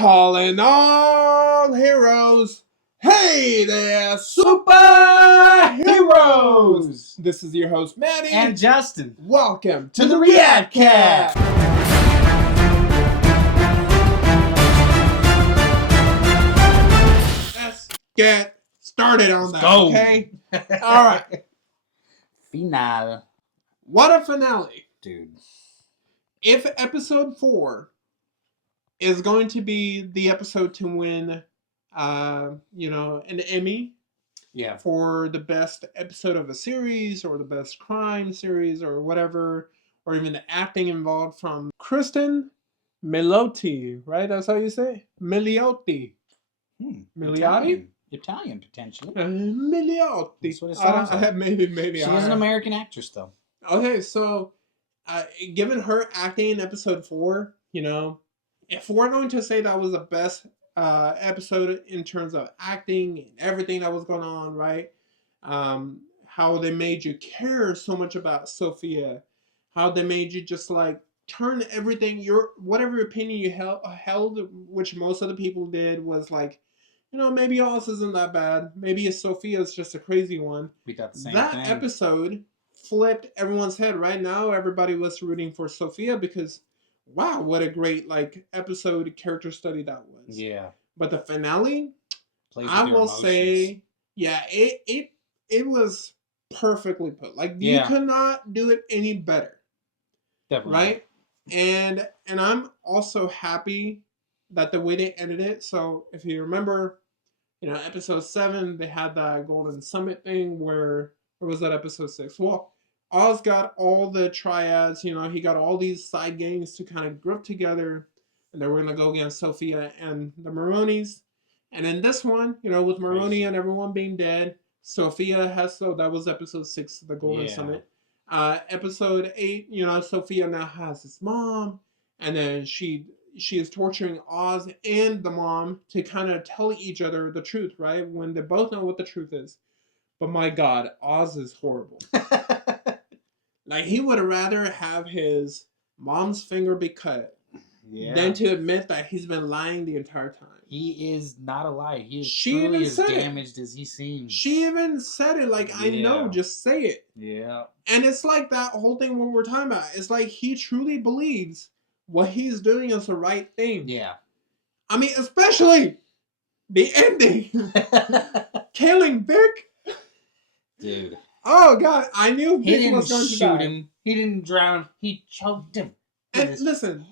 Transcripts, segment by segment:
Calling all heroes. Hey there, superheroes! This is your host, Manny and Justin. Welcome to the Reactcast! Let's get started on that, go. Okay? Alright. Finale. What a finale. Dude. If episode 4 is going to be the episode to win, an Emmy for the best episode of a series or the best crime series or whatever, or even the acting involved from Kristen Milioti, right? That's how you say it? Milioti. Milioti? Italian, potentially. Milioti. That's what it sounds like. Maybe. She is an American actress, though. Okay, so given her acting in episode 4, if we're going to say that was the best episode in terms of acting and everything that was going on, right? How they made you care so much about Sophia, how they made you just like turn everything, whatever opinion you held, which most of the people did, was like, maybe Oz isn't that bad. Maybe Sophia's just a crazy one. We got the same that thing. Episode flipped everyone's head. Right now, everybody was rooting for Sophia because, wow, what a great episode character study that was. Yeah. But the finale, I will say, yeah, it was perfectly put. You could not do it any better. Definitely. Right? And I'm also happy that the way they ended it. So if you remember, episode 7, they had that Golden Summit thing or was that episode 6? Well, Oz got all the triads, he got all these side gangs to kind of group together, and they were going to go against Sophia and the Maronis. And in this one, with Maroni and everyone being dead, Sophia that was episode 6, the Golden Summit. Episode 8, Sophia now has his mom, and then she is torturing Oz and the mom to kind of tell each other the truth, right? When they both know what the truth is. But my God, Oz is horrible. He would rather have his mom's finger be cut than to admit that he's been lying the entire time. He is not a liar. He is truly as damaged as he seems. She even said it I know, just say it. Yeah. And it's like that whole thing what we're talking about. It's like he truly believes what he's doing is the right thing. Yeah. I mean, especially the ending. Killing Vic. Dude. Oh, God. I knew Vic was going to die. He didn't shoot him. He didn't drown him. He choked him. And listen,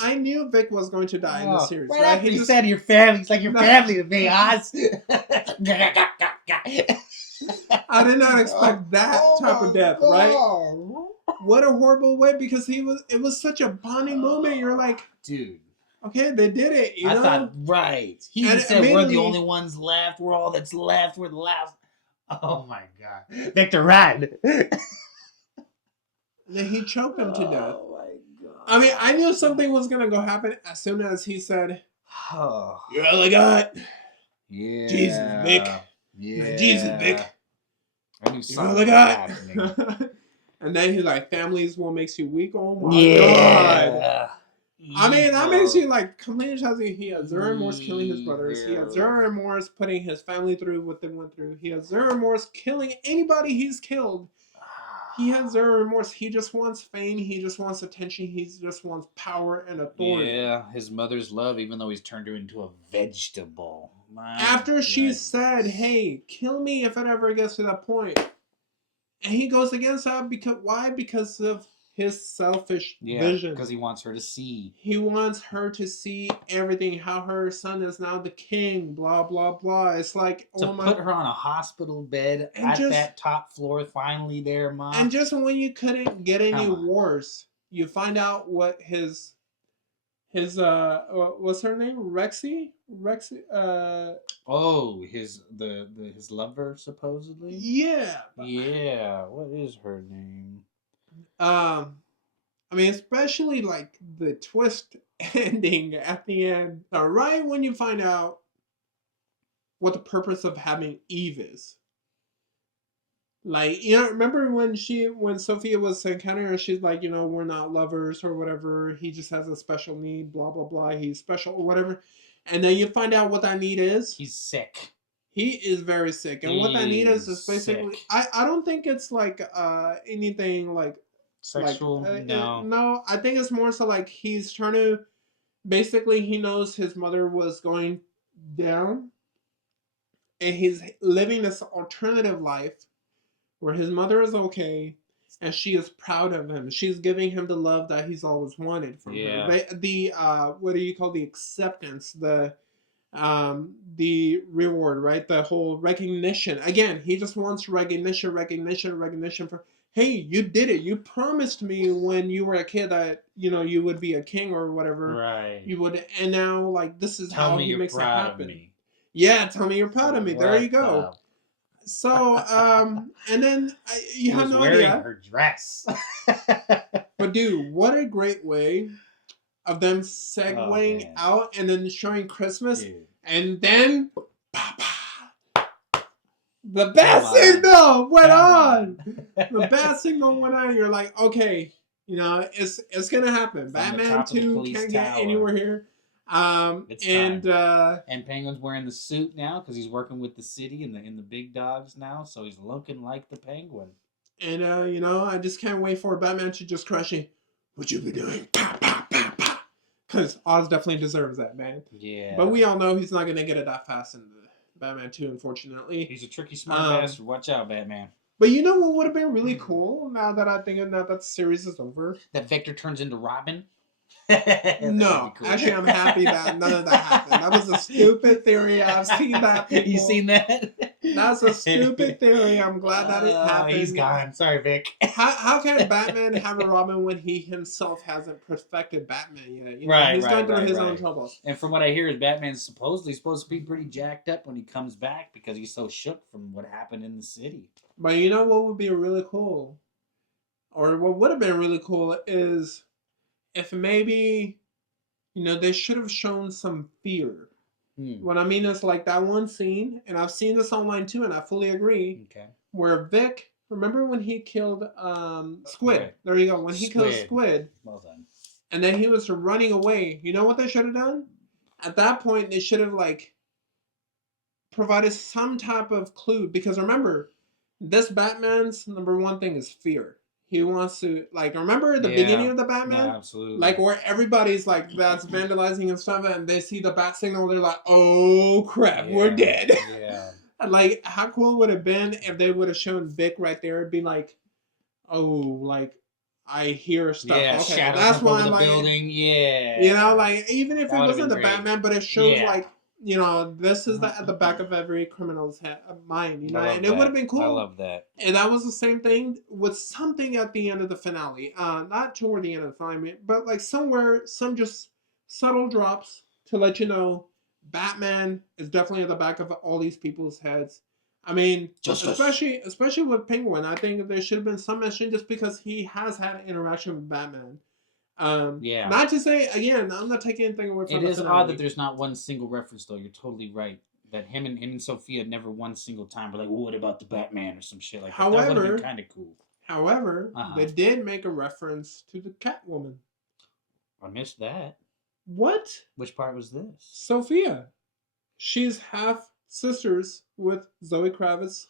I knew Vic was going to die in the series. Right after he said your family. It's like your family to me, Oz. I did not expect that type of death, right? What a horrible way, because it was such a bonding moment. You're like, dude. Okay, they did it, I thought, right. He even said, we're the only ones left. We're all that's left. We're the last. Oh, my God. Victor, run. Then he choked him to death. Oh, my God. I mean, I knew something was going to go happen as soon as he said, you're all I got. Yeah. Jesus, Vic. Yeah. Jesus, Vic. I knew something was happening. And then he's like, families will makes you weak. Oh, my God. I mean, that makes you completely childish. He has zero remorse killing his brothers. He has zero remorse putting his family through what they went through. He has zero remorse killing anybody he's killed. He has zero remorse. He just wants fame. He just wants attention. He just wants power and authority. Yeah, his mother's love, even though he's turned her into a vegetable. After she said, hey, kill me if it ever gets to that point. And he goes against that because why? Because of his selfish vision. Because he wants her to see. He wants her to see everything, how her son is now the king, blah, blah, blah. It's like, put her on a hospital bed at that top floor, finally there, Mom. And just when you couldn't get any worse, you find out what his what's her name? Rexy? His lover, supposedly? Yeah. Yeah. What is her name? I mean, especially the twist ending at the end, right when you find out what the purpose of having Eve is. Like, you know, remember when Sophia was encountering her, she's like, you know, we're not lovers or whatever. He just has a special need, blah blah blah. He's special or whatever. And then you find out what that need is. He's sick. He is very sick, and what that need is He's basically, sick. I don't think it's like anything like Sexual? No. no. I think it's more so like he's trying to, basically he knows his mother was going down, and he's living this alternative life where his mother is okay and she is proud of him. She's giving him the love that he's always wanted from Yeah. her. The what do you call, the acceptance, the reward, right? The whole recognition. Again, he just wants recognition for, hey, you did it. You promised me when you were a kid that, you know, you would be a king or whatever. Right. You would, and now like this is Tell how me he you're makes it proud happen. of me. Yeah, tell me you're proud of me. There you go. So, and then you have no wearing idea. her dress. But dude, what a great way of them segueing out and then showing Christmas, dude. And then the bat signal went on. The bat signal went on. You're like, okay, you know, it's gonna happen. From Batman 2 can't get anywhere here. And Penguin's wearing the suit now because he's working with the city and the big dogs now, so he's looking like the Penguin. And you know, I just can't wait for Batman to just crush it. What you be doing? Because Oz definitely deserves that, man. Yeah. But we all know he's not gonna get it that fast in the Batman 2, unfortunately. He's a tricky, smart bastard. Watch out, Batman. But you know what would have been really cool, now that I think that the series is over? That Victor turns into Robin? No, cool. Actually, I'm happy that none of that happened. That was a stupid theory. I've seen that. People. You seen that? That's a stupid theory. I'm glad that it happened. He's gone. Sorry, Vic. How can Batman have a Robin when he himself hasn't perfected Batman yet? You know, right, he's going through his right. own troubles. And from what I hear, is Batman's supposed to be pretty jacked up when he comes back because he's so shook from what happened in the city. But you know what would be really cool, or what would have been really cool, is if maybe, you know, they should have shown some fear. What I mean is like that one scene, and I've seen this online too, and I fully agree. Okay. Where Vic, remember when he killed Squid? Right. There you go. When he killed Squid. Well done. And then he was running away. You know what they should have done? At that point, they should have like provided some type of clue, because remember, this Batman's number one thing is fear. He wants to, like, remember the beginning of the Batman? No, absolutely. Like, where everybody's, like, that's vandalizing and stuff, and they see the bat signal, they're like, oh, crap, we're dead. Yeah. Like, how cool would it have been if they would have shown Vic right there and be like, oh, like, I hear stuff. Yeah, okay, that's why I'm like, building. Yeah. You know, like, even if it wasn't the Batman, but it shows, like, you know, this is at the back of every criminal's mind, you know, and it would have been cool. I love that. And that was the same thing with something at the end of the finale. Not toward the end of the finale, but like somewhere, some just subtle drops to let you know Batman is definitely at the back of all these people's heads. I mean, especially with Penguin, I think there should have been some mention just because he has had an interaction with Batman. Not to say, again, I'm not taking anything away from it. It is odd that there's not one single reference, though. You're totally right. That him and Sophia never one single time were like, well, what about the Batman or some shit like that? However, that would have been kind of cool. However, they did make a reference to the Catwoman. I missed that. What? Which part was this? Sophia. She's half sisters with Zoe Kravitz,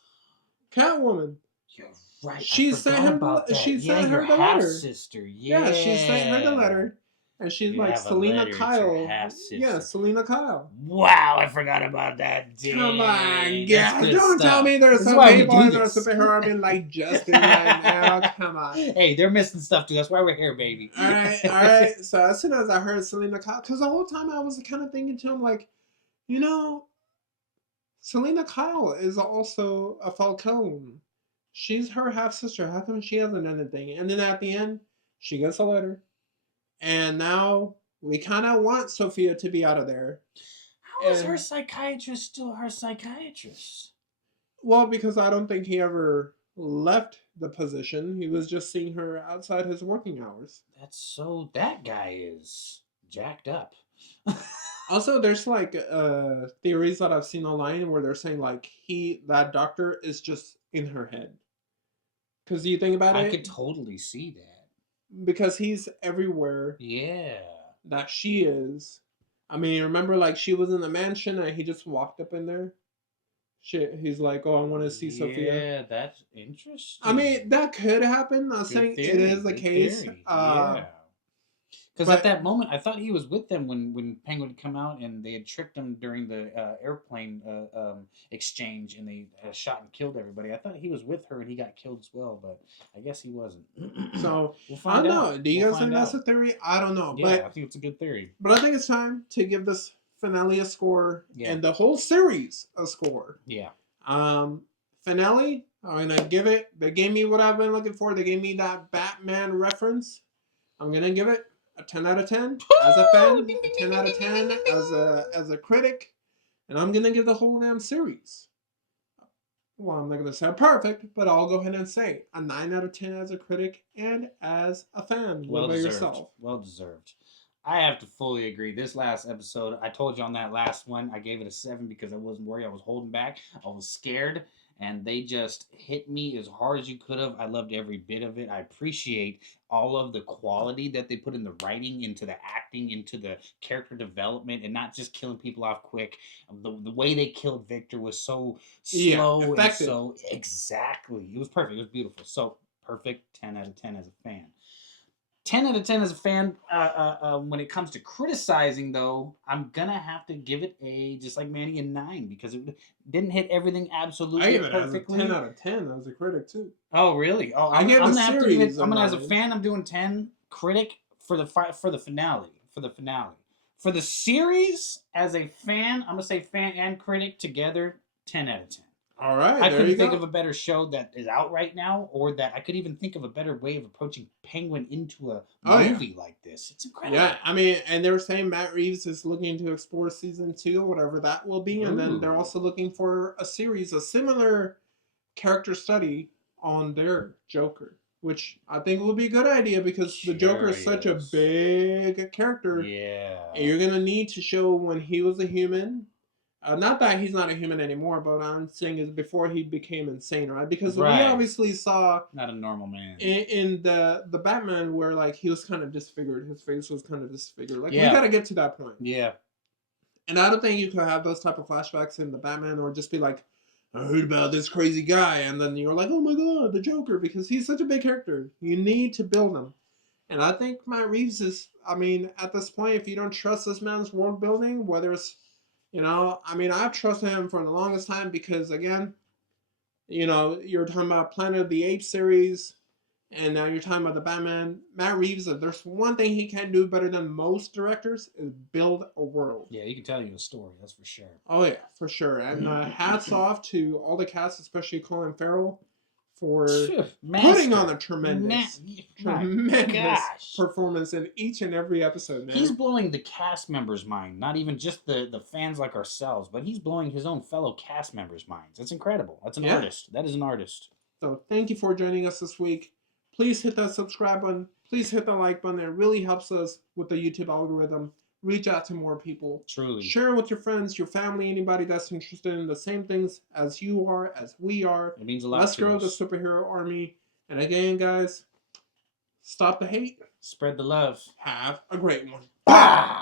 Catwoman. You're right. She sent him. She sent her the letter. Sister. Yeah, she sent her the letter, and she's like Selena Kyle. Yeah, Selena Kyle. Wow, I forgot about that. Dude. Come on, guys! Don't tell me there's some people in our superhero army like Justin right now. Come on. Hey, they're missing stuff too. That's why we're here, baby. All right. So as soon as I heard Selena Kyle, because the whole time I was kind of thinking to him like, you know, Selena Kyle is also a Falcone. She's her half sister. How come she hasn't done anything? And then at the end, she gets a letter. And now we kind of want Sophia to be out of there. How is her psychiatrist still her psychiatrist? Well, because I don't think he ever left the position. He was just seeing her outside his working hours. That guy is jacked up. Also, there's like theories that I've seen online where they're saying like that doctor is just in her head. Because you think about I it, could totally see that. because he's everywhere Yeah. that she is. I mean, remember, like, she was in the mansion and he just walked up in there. Shit, he's like, "Oh, I want to see Sophia." Yeah, that's I mean, interesting. that could happen. I'm not Good saying it theory. is the Good case. theory. Yeah. Because at But that moment, I thought he was with them when Penguin had come out and they had tricked him during the airplane exchange and they shot and killed everybody. I thought he was with her and he got killed as well, but I guess he wasn't. so We'll I find don't out. know. Do you We'll guys think find that's a out. theory? I don't know. Yeah, I think it's a good theory. But I think it's time to give this finale a score Yeah. and the whole series a score. Yeah. Finale, I'm gonna give it. They gave me what I've been looking for. They gave me that Batman reference. I'm gonna give it a 10 out of 10 as a fan, a 10 out of 10 as a critic, and I'm gonna give the whole damn series. Well, I'm not gonna say perfect, but I'll go ahead and say a 9 out of 10 as a critic and as a fan. What Well about deserved. yourself? Well deserved. I have to fully agree. This last episode, I told you on that last one, I gave it a 7 because I wasn't worried. I was holding back. I was scared. And they just hit me as hard as you could have. I loved every bit of it. I appreciate all of the quality that they put in the writing, into the acting, into the character development, and not just killing people off quick. The way they killed Victor was so slow and effective. so exactly. It was perfect. It was beautiful. So perfect. 10 out of 10 as a fan. 10 out of 10 as a fan. When it comes to criticizing, though, I'm going to have to give it a, just like Manny, a 9 because it didn't hit everything absolutely I give it perfectly. as a 10 out of 10 as a critic, too. Oh, really? Oh, I gave I'm the gonna have to give it. series I'm gonna, as a 9. fan, I'm doing 10. Critic for the finale. For the finale. For the series, as a fan, I'm gonna say fan and critic together, 10 out of 10. All right, I there couldn't you think go. of a better show that is out right now, or that I could even think of a better way of approaching Penguin into a movie like this. It's incredible. Yeah, I mean, and they were saying Matt Reeves is looking to explore season 2, whatever that will be, and then they're Ooh. also looking for a series, a similar character study on their Joker, which I think will be a good idea because the Joker is such a big character. Yeah. And you're gonna need to show when he was a human. Not that he's not a human anymore, but I'm saying is before he became insane, right? Because we obviously saw not a normal man in the Batman where like he was kind of disfigured, his face was kind of disfigured. Like we gotta get to that point. Yeah. And I don't think you could have those type of flashbacks in the Batman or just be like, I heard about this crazy guy, and then you're like, oh my god, the Joker, because he's such a big character. You need to build him. And I think Matt Reeves is, I mean, at this point, if you don't trust this man's world building, whether it's, I mean, I've trusted him for the longest time because, again, you're talking about Planet of the Apes series, and now you're talking about the Batman. Matt Reeves, if there's one thing he can do better than most directors, is build a world. Yeah, he can tell you a story, that's for sure. Oh, yeah, for sure. And hats off to all the cast, especially Colin Farrell, for putting on a tremendous performance in each and every episode, man. He's blowing the cast members' mind, not even just the fans like ourselves, but he's blowing his own fellow cast members' minds. That's incredible. That's an artist. That is an artist. So thank you for joining us this week. Please hit that subscribe button. Please hit the like button. It really helps us with the YouTube algorithm. Reach out to more people. Truly. Share with your friends, your family, anybody that's interested in the same things as you are, as we are. It means a lot. Let's grow the superhero army. And again, guys, stop the hate. Spread the love. Have a great one. Bah!